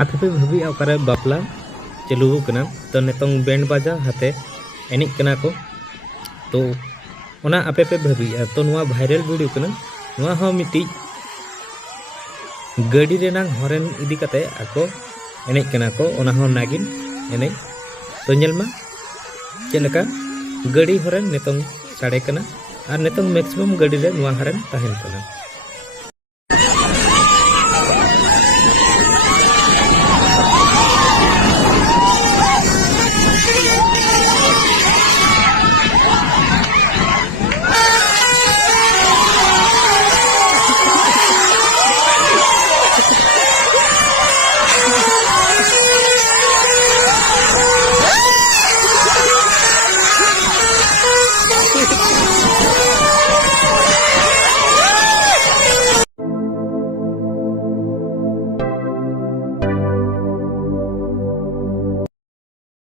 आपे पे भाभी ओकारे बापला चलू कना तो नितोंग बैंड बाजा हाथे एनिक कना को तो ओना आपे पे भाभी तो नुआ वायरल वीडियो कना नुआ हो मिटी गाड़ी रेनांग हॉर्न इदी कते आको एनिक कना को ओना हो नागिन एने तो नेलमा चेलका गाड़ी हॉर्न नितोंग साड़े कना और नितोंग मैक्सिमम गाड़ी रे नुआ हॉर्न ताहेन कना